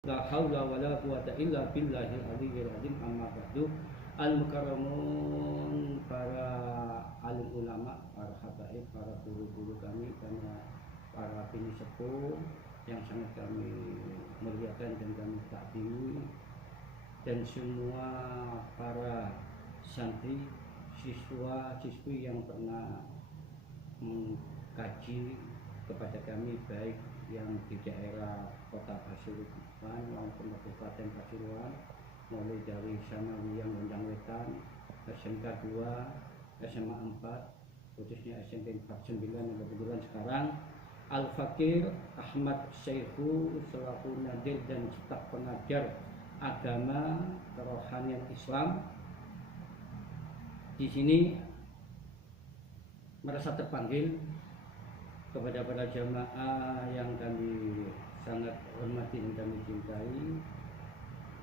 La haula wala quwata illa billahil aliyyil azim. Amma ba'du. Al-mukarramun, para alim ulama, para habaib, para guru-guru kami, para pinisepuh yang sangat kami muliakan dan kami takdimi, dan semua para santri, siswa-siswi yang pernah mengkaji kepada kami, baik yang di daerah kota Pasuruan maupun Kabupaten Pasuruan, mulai dari Sanawiyang Gondang Wetan, SMK 2, SMA 4, khususnya SMP 49 yang kebetulan sekarang, Al-Fakir Ahmad Syekhu selaku nadir dan staf pengajar agama kerohanian Islam. Di sini merasa terpanggil kepada para jamaah yang kami sangat hormati dan kami cintai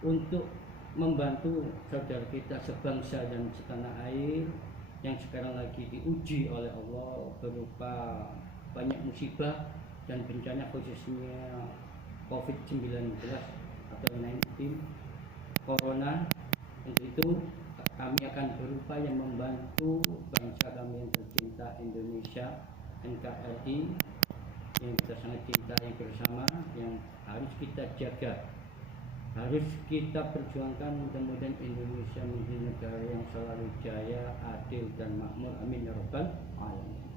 untuk membantu saudara kita sebangsa dan setanah air yang sekarang lagi diuji oleh Allah berupa banyak musibah dan bencana, khususnya COVID-19 atau 19 Corona. Untuk itu kami akan berupaya membantu bangsa kami yang tercinta Indonesia, NKRI, yang kita sangat cintai bersama, yang harus kita jaga, harus kita perjuangkan. Mudah-mudahan Indonesia menjadi negara yang selalu jaya, adil dan makmur. Amin ya rabbal alamin.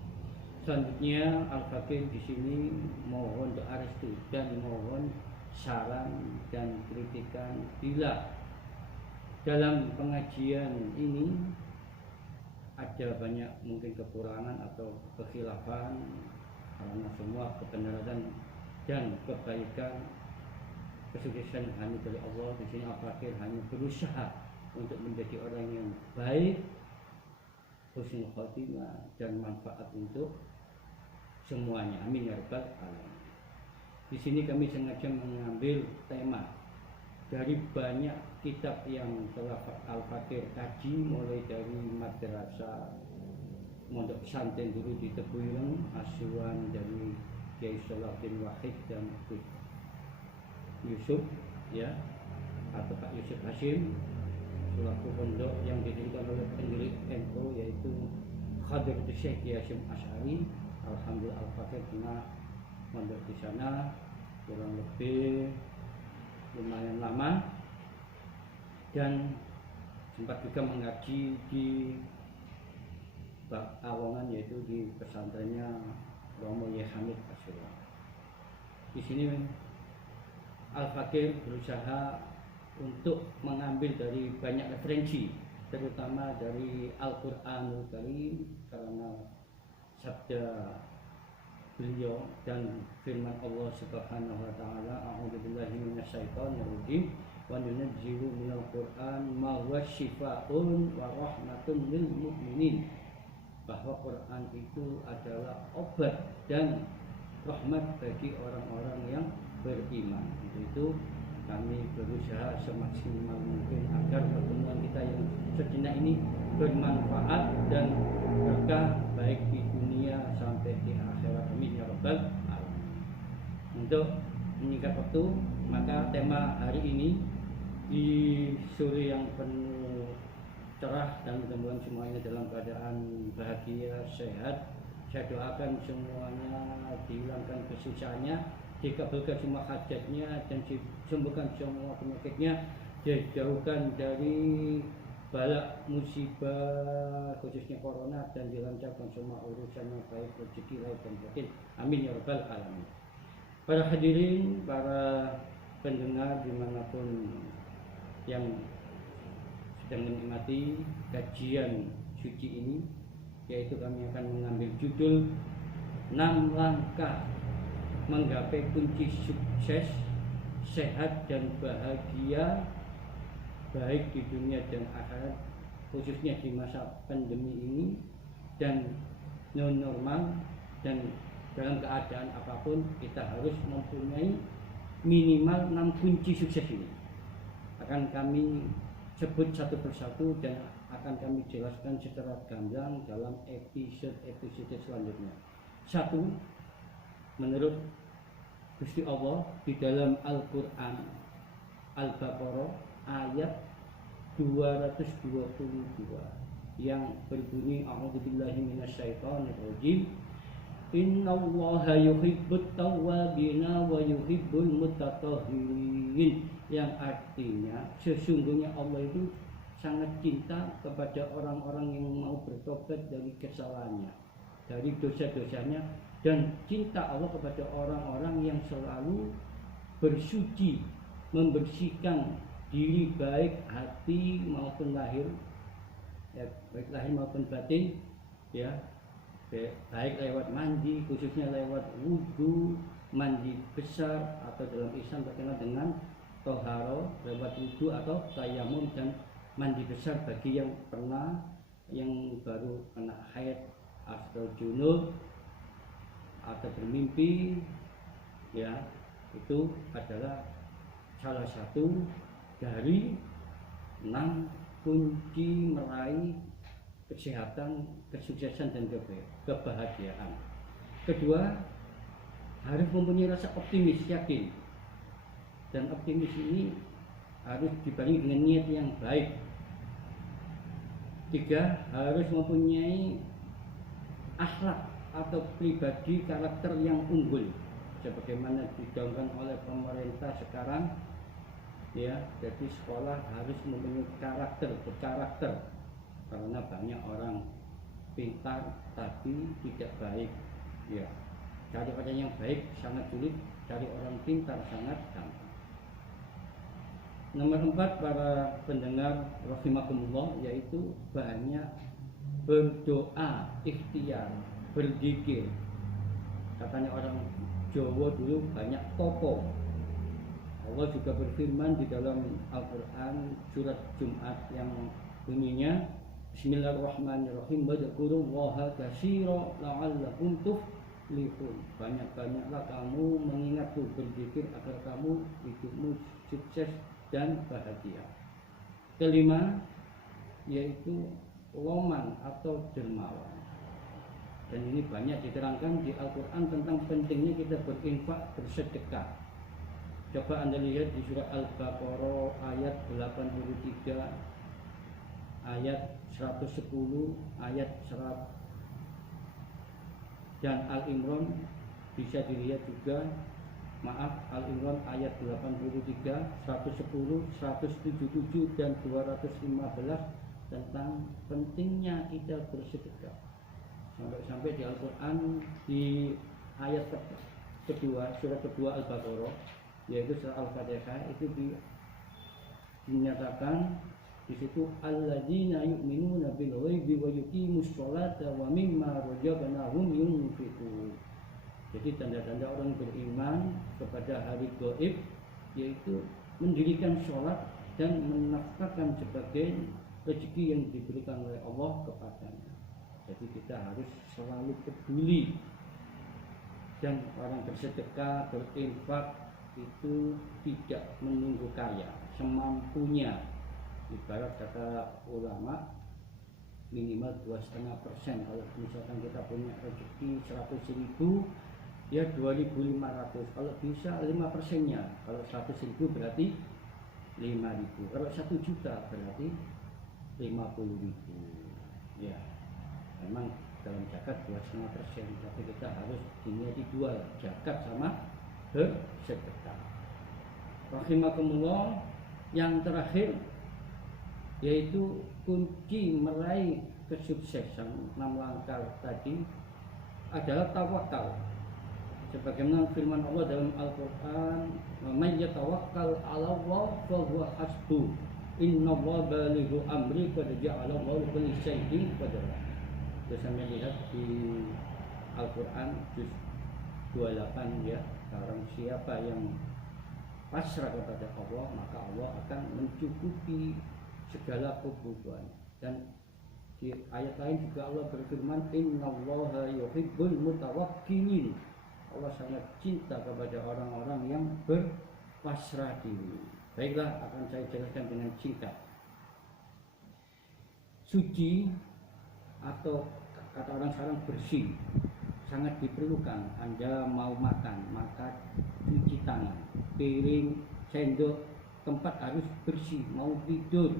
Selanjutnya Al-Fakir di sini mohon doa restu dan mohon saran dan kritikan bila dalam pengajian ini ada banyak mungkin kekurangan atau kekhilafan, karena semua kebenaran dan kebaikan, kesuksesan hanya dari Allah. Di sini Al-Fakir hanya berusaha untuk menjadi orang yang baik, husnul khotimah dan manfaat untuk semuanya. Amin ya rabbal alamin. Di sini kami sengaja mengambil tema dari banyak kitab yang telah Al-Fakir kaji, mulai dari madrasah Mondok Pesantren dulu di Tebu Ireng, asuhan dari Kiai Salahuddin Wahid dan Yusuf, ya, atau Pak Yusuf Hashim, selaku pondok yang didirikan oleh pendiri NU yaitu Hadratus Syekh Hashim Asy'ari. Alhamdulillah Al-Fakir pernah mondok di sana kurang lebih lumayan lama, dan sempat juga mengaji di Awongan, yaitu di pesantrennya Romo Yehamid Pasuruan. Di sini Al-Fakir berusaha untuk mengambil dari banyak referensi, terutama dari Al-Qur'anul Karim, karena sabda beliau dan firman Allah Subhanahu wa taala, a'udzubillahi minasyaitonir rajim, wa nunazzilu minal Qur'an ma huwa syifaa'un wa rahmatun lil mu'minin, bahwa Quran itu adalah obat dan rahmat bagi orang-orang yang beriman. Itu kami berusaha semaksimal mungkin agar pertemuan kita yang sejenak ini bermanfaat dan berkah baik di dunia sampai di akhirat. Amin ya rabbal alamin. Untuk menyingkat waktu, maka tema hari ini di sore yang penuh cerah dan mudah-mudahan semuanya dalam keadaan bahagia, sehat. Saya doakan semuanya dihilangkan kesusahannya, dikabulkan semua hajatnya, dan disembuhkan semua penyakitnya, dijauhkan dari bala musibah khususnya corona, dan dilancarkan semua urusannya baik rezeki lahir dan batin. Amin ya rabbal alamin. Para hadirin, para pendengar dimanapun yang sedang menikmati kajian suci ini, yaitu kami akan mengambil judul 6 langkah menggapai kunci sukses, sehat dan bahagia baik di dunia dan akhirat, khususnya di masa pandemi ini dan new normal. Dan dalam keadaan apapun kita harus mempunyai minimal 6 kunci sukses ini. Akan kami sebut satu persatu dan akan kami jelaskan secara gamblang dalam episode selanjutnya. 1. Menurut Gusti Allah di dalam Al-Quran Al-Baqarah ayat 222 yang berbunyi a'udzubillahi minasyaitonirrajim. Innallaha yuhibbut tawwabina wa yuhibbul mutatahhirin, yang artinya sesungguhnya Allah itu sangat cinta kepada orang-orang yang mau bertobat dari kesalahannya, dari dosa-dosanya, dan cinta Allah kepada orang-orang yang selalu bersuci, membersihkan diri baik hati maupun lahir, ya, baik lahir maupun batin, ya, baik lewat mandi, khususnya lewat wudhu, mandi besar, atau dalam Islam terkenal dengan toharo, lewat wudhu atau tayamum, dan mandi besar bagi yang pernah, yang baru kena haid atau junub atau bermimpi, ya, itu adalah salah satu dari 6 kunci meraih kesehatan, kesuksesan, dan kebahagiaan. Kedua, harus mempunyai rasa optimis, yakin, dan optimis ini harus dibarengi dengan niat yang baik. Tiga, harus mempunyai akhlak atau pribadi karakter yang unggul, sebagaimana digaungkan oleh pemerintah sekarang, ya. Jadi sekolah harus mempunyai karakter, berkarakter, karena banyak orang pintar tapi tidak baik, ya. Cari orang yang baik sangat sulit, cari orang pintar sangat gampang. Nomor 4, para pendengar rahimakumullah, yaitu banyak berdoa, ikhtiar, berzikir. Katanya orang Jawa dulu banyak topo. Allah juga berfirman di dalam Al-Quran surat Jumat yang bunyinya Bismillahirrahmanirrahim, wadhkurullaha katsira la'allakum tuflihun. Banyak-banyaklah kamu mengingatku, berzikir agar kamu hidupmu sukses dan bahagia. Kelima, yaitu loman atau dermawan. Dan ini banyak diterangkan di Al-Quran tentang pentingnya kita berinfak, bersedekah. Coba Anda lihat di surah Al-Baqarah ayat 83, ayat 110, ayat 100, dan Al-Imran bisa dilihat juga, Al-Imran ayat 83, 110, 177, dan 215 tentang pentingnya kita bersedekah. Sampai-sampai di Al-Quran di ayat kedua, surat kedua Al-Baqarah, yaitu surah Al-Fatihah, itu dinyatakan di situ alladzina yu'minuna bil ghaibi wa yuqimus sholata wa mimma razaqnahum yunfiqun. Jadi tanda-tanda orang beriman kepada hari gaib, yaitu mendirikan sholat dan menafkahkan sebagai rezeki yang diberikan oleh Allah kepadanya. Jadi kita harus selalu peduli, dan orang bersedekah, berinfak itu tidak menunggu kaya, semampunya. Ibarat kata ulama, minimal 2,5%. Kalau misalkan kita punya rezeki 100.000, ya 2.500. Kalau bisa 5%-nya. Kalau 100.000 berarti 5.000. Kalau 1 juta berarti 50.000. Ya, memang dalam zakat 2,5%, tapi kita harus diniati dua, zakat sama bersedekah. Rahimakumullah, yang terakhir yaitu kunci meraih kesuksesan 6 langkah tadi adalah tawakal. Sebagaimana firman Allah dalam Al-Quran, "Man yatawakkal 'ala Allah fa huwa hasbuh. Innallaha balighu amri qad ja'ala Allahu kulli syai'in qadara." Bisa melihat di Al-Quran juz 28, ya. Barang siapa yang pasrah kepada Allah, maka Allah akan mencukupi segala kebutuhan. Dan di ayat lain juga Allah berfirman, innallaha yuhibbul mutawakkilin. Allah sangat cinta kepada orang-orang yang berpasrah diri. Baiklah, akan saya jelaskan dengan singkat. Suci atau kata orang sekarang bersih sangat diperlukan. Anda mau makan, maka cuci tangan, piring, sendok, tempat harus bersih, mau tidur.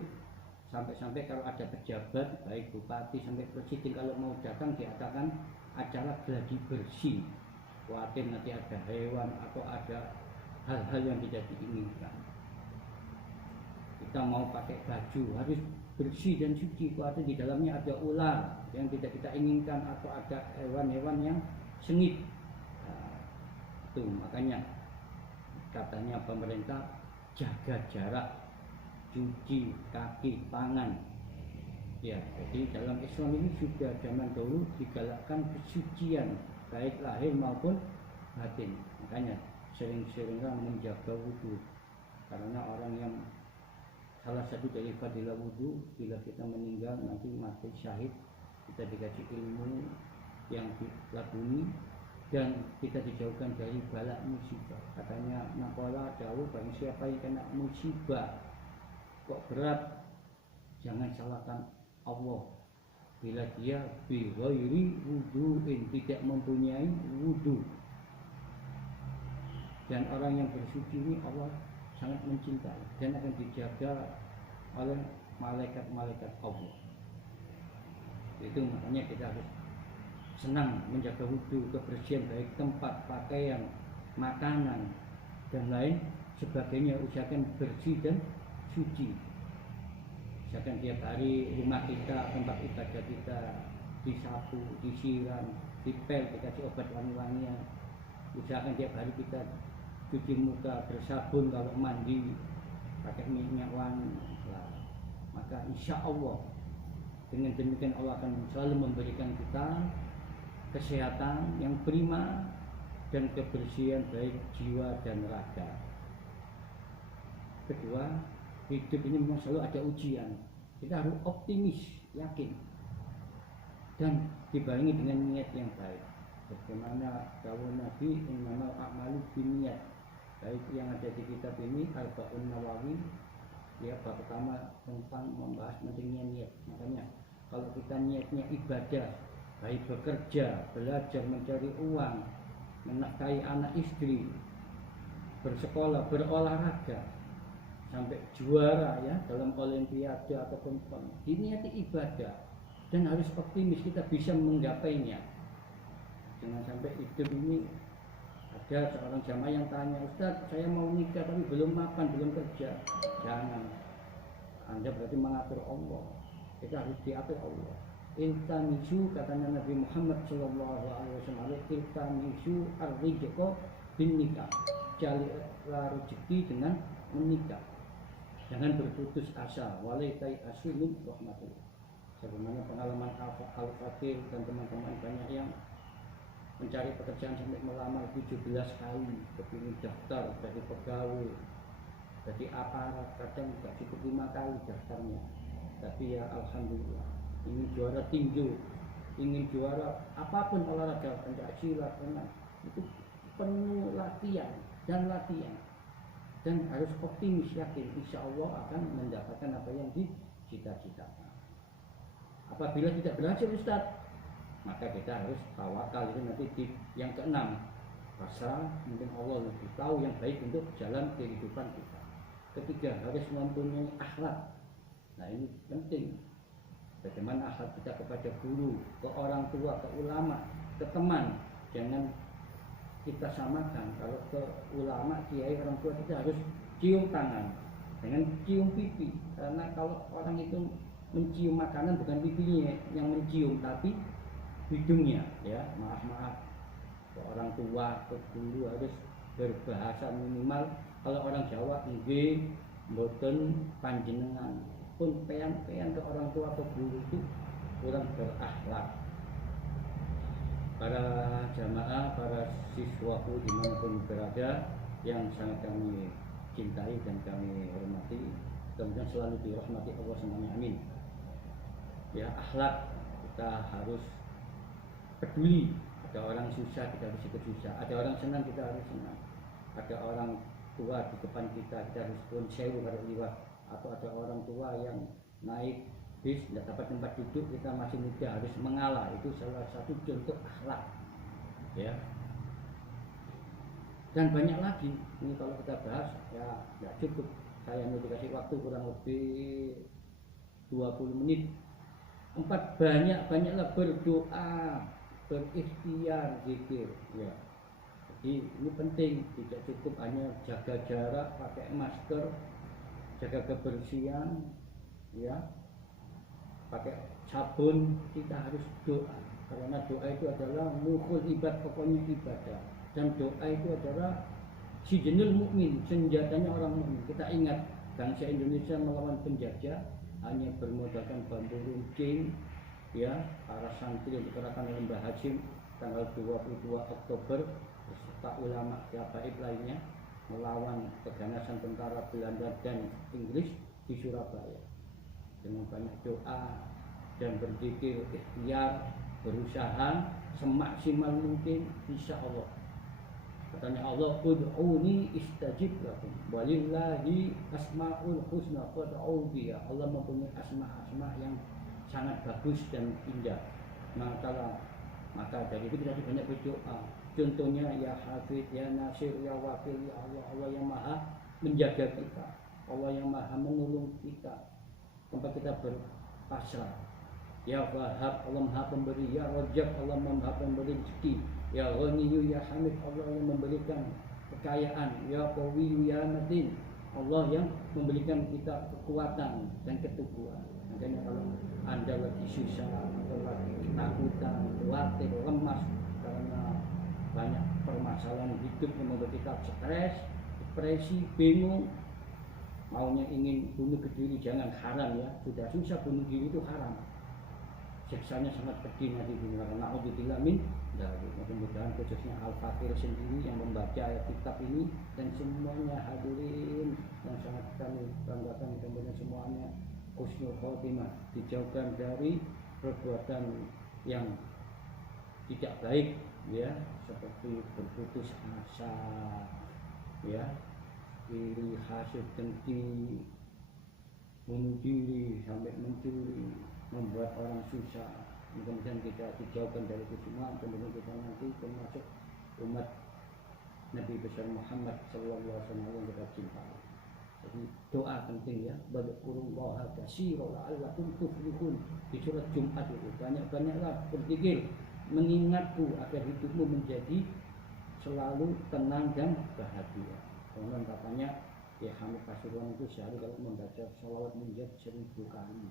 Sampai-sampai kalau ada pejabat, baik bupati sampai presiden, kalau mau datang diadakan acara gladi bersih. Khawatir nanti ada hewan atau ada hal-hal yang tidak diinginkan. Kita mau pakai baju harus bersih dan suci, khawatir di dalamnya ada ular yang tidak kita inginkan atau ada hewan-hewan yang sengit. Nah, itu makanya katanya pemerintah jaga jarak, cuci kaki, tangan. Ya, jadi dalam Islam ini sudah zaman dulu digalakkan kesucian baik lahir maupun batin. Makanya sering-seringlah menjaga wudhu, karena orang yang salah satu dari fadilah wudhu, bila kita meninggal nanti mati syahid, kita dikasih ilmu yang dilakoni dan kita dijauhkan dari bala musibah. Katanya Nakola jauh bagi siapa yang kena musibah kok berat, jangan salahkan Allah bila dia bi ghairi wudu'in, tidak mempunyai wudu. Dan orang yang bersuci ini Allah sangat mencintai dan akan dijaga oleh malaikat-malaikat Allah. Itu makanya kita harus senang menjaga wudhu, kebersihan baik tempat, pakaian, makanan dan lain sebagainya. Usahakan bersih dan suci. Usahakan tiap hari rumah kita, tempat ibadah kita disapu, disiram, dipel, dikasih obat wangi-wangian. Usahakan tiap hari kita cuci muka bersabun, kalau mandi pakai minyak wangi. Nah, maka insya Allah dengan demikian Allah akan selalu memberikan kita kesehatan yang prima dan kebersihan baik jiwa dan raga. Kedua, hidup ini memang selalu ada ujian. Kita harus optimis, yakin, dan dibarengi dengan niat yang baik. Bagaimana dawuh Nabi, innamal a'malu binniyat. Baik yang ada di kitab ini Arba'un Nawawi, ya bab pertama tentang membahas pentingnya niat. Makanya kalau kita niatnya ibadah, baik bekerja, belajar, mencari uang, menafkahi anak istri, bersekolah, berolahraga, sampai juara ya dalam olimpiade ataupun pon, diniati ibadah dan harus optimis kita bisa menggapainya. Jangan sampai hidup ini, ada seorang jamaah yang tanya, Ustaz, saya mau nikah tapi belum makan, belum kerja. Jangan, Anda berarti mengatur Allah. Kita harus diatur Allah. Iltamisu, katanya Nabi Muhammad SAW, iltamisu ar-rizqa bin nikah. Carilah rezeki dengan menikah. Jangan berputus asa. Walaikai asmin rahmatullah. Sebagaimana pengalaman Al-Fakir dan teman-teman banyak yang mencari pekerjaan sampai melamar 17 kali, kepingin daftar jadi pegawai, jadi aparat, kadang tidak cukup 5 kali daftarnya. Tapi ya alhamdulillah, ingin juara tinju, ingin juara apapun olahraga, pencaksilat, itu penuh latihan dan latihan. Dan harus optimis, yakin insya Allah akan mendapatkan apa yang dicita-citakan. Apabila tidak berhasil Ustaz, maka kita harus tawakal. Itu nanti di yang keenam, pasrah, mungkin Allah lebih tahu yang baik untuk jalan kehidupan kita. Ketiga, harus mempunyai akhlak. Nah ini penting. Bagaimana akhlak kita kepada guru, ke orang tua, ke ulama, ke teman. Jangan kita samakan. Kalau ke ulama, kiai, orang tua, kita harus cium tangan, jangan cium pipi. Karena kalau orang itu mencium makanan, bukan pipinya yang mencium, tapi hidungnya. Ya, maaf. Ke orang tua, ke guru harus berbahasa minimal. Kalau orang Jawa, nggih, mboten panjenengan. Pun pean-pean ke orang tua, ke guru itu kurang berakhlak. Para jamaah, para siswaku dimanapun berada yang sangat kami cintai dan kami hormati, mudah-mudahan selalu dirahmati Allah semuanya, amin. Ya, akhlak kita harus peduli. Ada orang susah, kita harus ikut susah. Ada orang senang, kita harus senang. Ada orang tua di depan kita, kita harus pun sewu kalau liwat. Atau ada orang tua yang naik bis tidak dapat tempat duduk, kita masih muda harus mengalah. Itu salah satu contoh akhlak. Ya. Dan banyak lagi. Ini kalau kita bahas ya tidak cukup. saya mau dikasih waktu kurang lebih 20 menit. 4, banyaklah berdoa, berikhtiar, zikir ya. Jadi ini penting, tidak cukup hanya jaga jarak, pakai masker, jaga kebersihan ya, pakai sabun. Kita harus doa, karena doa itu adalah mukhul ibad, pokoknya ibadah. Dan doa itu adalah sijenul mukmin, senjatanya orang mukmin. Kita ingat bangsa Indonesia melawan penjajah hanya bermodalkan bambu runcing ya. Para santri yang dikerahkan oleh Mbah Hashim tanggal 22 Oktober beserta ulama gaib lainnya melawan keganasan tentara Belanda dan Inggris di Surabaya. Dengan banyak doa dan berzikir, ikhtiar, berusaha semaksimal mungkin, insya Allah. Katanya Allah, ud'uni istajib lakum walillahi asma'ul husna fad'u biha. Allah mempunyai asma-asma yang sangat bagus dan indah. Maka dari itu kita banyak berdoa. Contohnya ya Hafid, ya Nasir, ya Wakil, ya Allah. Allah yang maha menjaga kita, Allah yang maha menolong kita tempat kita berpasrah. Ya Wahhab, Allah maha pemberi. Ya Rajab, Allah maha pemberi rezeki. Ya Ghaniyu, ya Hamid, Allah yang memberikan kekayaan. Ya Qawiyu, ya Matin, Allah yang memberikan kita kekuatan dan keteguhan. Makanya kalau Anda lagi susah atau lagi ketakutan, khawatir, lemas karena banyak permasalahan hidup yang membuat kita stres, depresi, bingung, maunya ingin bunuh diri, jangan, haram ya. Sudah susah bunuh diri itu haram. Siksanya sangat pedih nanti di neraka. Na'udzubillah min dzalik. Mudah-mudahan khususnya Al-Fakir sendiri yang membaca ayat kitab ini dan semuanya hadirin yang sangat kami banggakan, kemudian semuanya husnul khotimah, dijauhkan dari perbuatan yang tidak baik ya, seperti berputus asa ya, iri, hasad, dengki, bunuh diri sampai mencuri, membuat orang susah. Kemudian kita dijauhkan dari itu semua. Kemudian kita nanti termasuk umat Nabi besar Muhammad SAW yang kita cintai. Jadi doa penting ya. Wadzukurullaha katsiran la'allakum tuflihun. Di surat Jumat itu banyak-banyaklah berzikir, mengingatku agar hidupmu menjadi selalu tenang dan bahagia. Kemudian katanya ya Hamid Pasuruan itu sehari kalau membaca sholawat menjadi 1000 kali.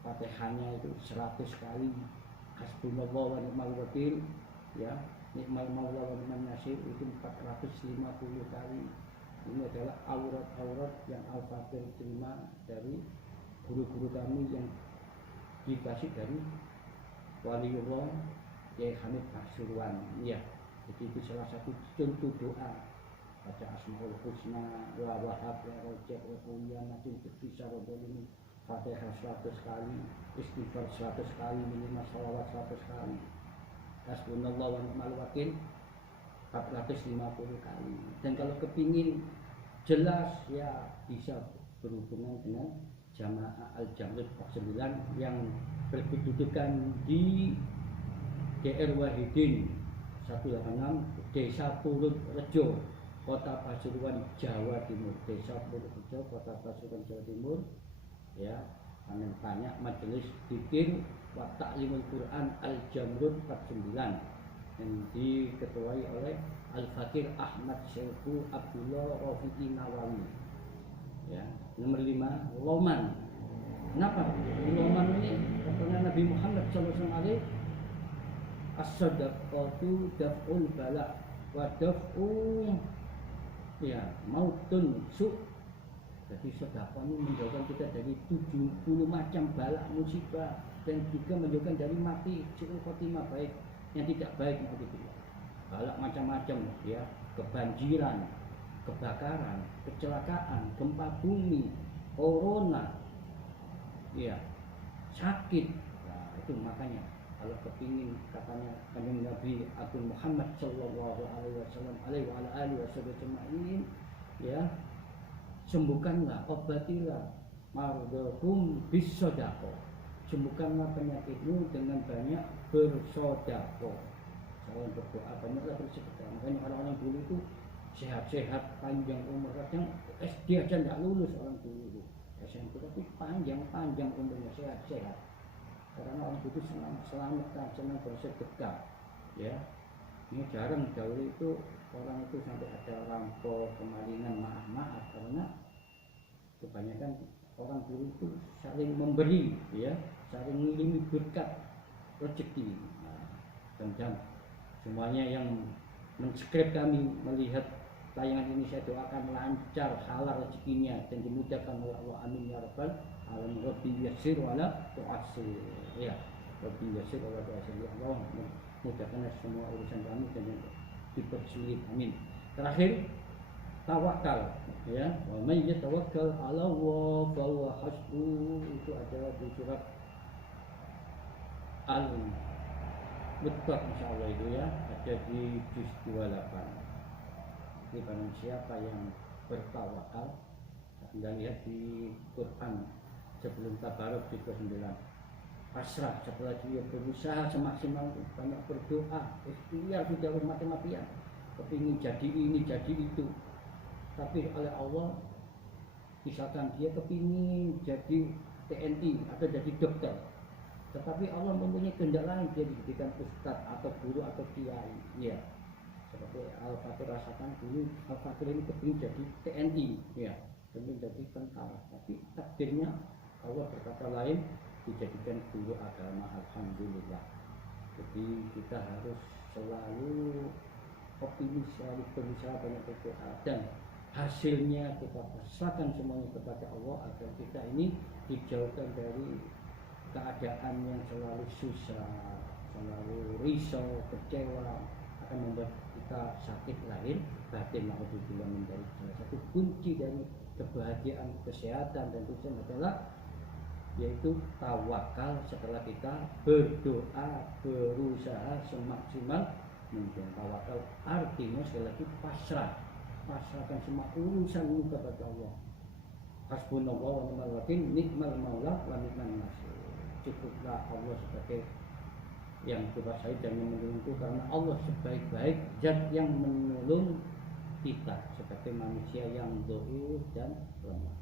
Fatihahnya itu 100 kali, hasbunallah wa ni'mal wakil ya, ni'mal maula wa ni'man nasir itu 450 kali. Ini adalah aurat-aurat yang Al-Fakir terima dari guru-guru kami yang dikasih dari Waliullah Kiai Hamid Pasuruan ya. Jadi itu salah satu contoh doa. Baca Asmaul Husna, wa Wahab, wa Rajab, wa Qawiyah, Matin, Bisa, Rodolini, Fatihah 100 kali, istighfar 100 kali, minimal salawat 100 kali, hasbunallah wa ni'mal wakil 450 kali. Dan kalau kepingin jelas ya bisa berhubungan dengan Jamaah Al-Jamrud 9 yang berkedudukan di DR Wahidin 186 Desa Purworejo, Kota Pasuruan, Jawa Timur. Desa Purworejo, Kota Pasuruan, Jawa Timur ya. Banyak majelis zikir wa ta'limul Quran Al-Jamrud 49 yang diketuai oleh Al-Fakir Ahmad Syekhu Abdullah Rafi'i Nawawi ya. Nomor 5 Loman. Kenapa Loman ini? Karena Nabi Muhammad SAW as-sadaqatu daf'ul bala wa daf'u ya mautun su'. Jadi sedekah ini menjauhkan kita dari 70 macam bala musibah dan juga menjauhkan dari mati suul khotimah baik yang tidak baik begitu. Bala macam-macam ya, kebanjiran, kebakaran, kecelakaan, gempa bumi, corona, ya, sakit. Nah, itu makanya kalau kepingin katanya kanjeng Nabi Agung Muhammad sallallahu alaihi wasallam ya, sembuhkanlah, obatilah mardohum bisodako. Sembuhkanlah penyakitmu dengan banyak bersodako. Selain berdoa banyaklah bersedekah. Makanya orang-orang dulu itu sehat-sehat, panjang umur. Kadang SD aja nggak lulus orang dulu, SMP tapi panjang umurnya, sehat-sehat. Karena orang itu senang selamatan, senang bersedekah, ya. Ini jarang dahulu itu orang itu sampai ada rampok, kemalingan, maaf karena kebanyakan orang dulu itu saling memberi, ya, saling mengilimi berkat rezeki. Dan semuanya yang mensubscribe kami melihat tayangan ini, saya doakan lancar halal rezekinya dan dimudahkan oleh Allah, amin ya rabbal alamin. Rabbi yassir wala tu'assir, ya, Rabbi yassir wala tu'assir, ya Allah mudahkan semua urusan kami dan dipersulit, amin. Terakhir, tawakal, ya, wa may yatawakkal 'ala Allah fa huwa hasbuh, itu adalah di surat Al-Baqarah insyaallah itu, ya, ada di juz 28. Jadi barang siapa yang bertawakal, Anda lihat di Quran sebelum Tabarok di 29, pasrah setelah dia berusaha semaksimal, banyak berdoa, ikhtiar sudah mati-matian, kepingin jadi ini jadi itu, tapi oleh Allah, misalkan dia kepingin jadi TNI atau jadi dokter, tetapi Allah mempunyai kehendak lain, dia dijadikan ustadz atau guru atau kiai, ya. Seperti Al-Fakir rasakan dulu, Al-Fakir ini kepingin jadi TNI, ya, kepingin jadi tentara, tapi takdirnya Allah berkata lain, dijadikan guru agama. Alhamdulillah. Jadi kita harus selalu optimis, selalu berusaha, banyak berdoa, dan hasilnya kita pasrahkan semuanya kepada Allah agar kita ini dijauhkan dari keadaan yang selalu susah, selalu risau, kecewa, akan membuat kita sakit lahir batin. Naudzubillah min dzalik. Salah satu kunci dari kebahagiaan, kesehatan dan tujuan adalah yaitu tawakal setelah kita berdoa, berusaha semaksimal mungkin. Tawakal artinya sekali lagi pasrahkan semua urusan ini kepada Allah. Hasbunallah wa ni'mal wakil, nikmal maula wa ni'man nasir. Cukuplah Allah sebagai yang kuasai dan yang menolongku, karena Allah sebaik-baik zat yang menolong kita sebagai manusia yang dhaif dan lemah.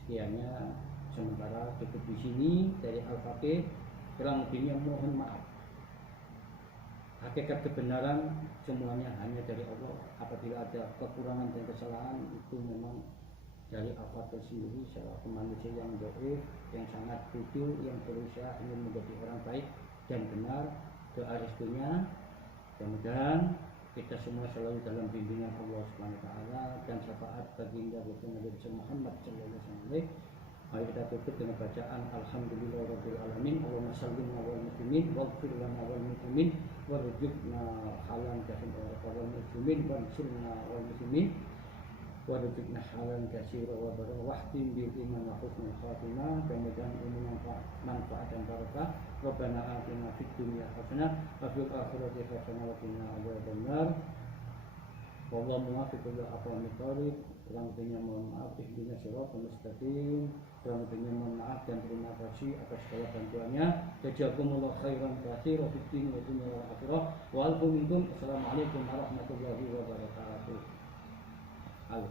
Sekiannya sementara cukup di sini dari Al-Fakir. Kurang lebihnya mohon maaf. Hakikat kebenaran semuanya hanya dari Allah. Apabila ada kekurangan dan kesalahan, itu memang dari Al-Fakir sendiri, selaku manusia yang dhaif, yang sangat jujur, yang berusaha ingin menjadi orang baik dan benar. Doa restunya mudah-mudahan kita semua selalu dalam bimbingan Allah Subhanahu wa taala dan syafaat baginda Nabi Muhammad sallallahu alaihi wasallam. Mari kita tutup dengan bacaan Alhamdulillahirabbil alamin. Allahumma shalli wal muslimin waghfir lana wal muslimin warzuqna halan katsira wal muslimin wansurna wal muslimin warzuqna halan katsira wa baraka wahdim bil iman wa husnul khatimah. Mudah-mudahan ilmu manfaat dan barakah. Rabbana atina fid dunya hasanah wa fil akhirati hasanah wa qina adzabannar. Wallahu muwaffiq ila aqwamit thoriq. Kurang lebihnya mohon maaf, ihdinas siratal mustaqim. Kurang lebihnya mohon maaf dan terima kasih atas segala bantuannya. Jazakumullah khairan katsiran fid dunya wa dunya wal akhirah. Wa alaikum. Assalamualaikum warahmatullahi wabarakatuh.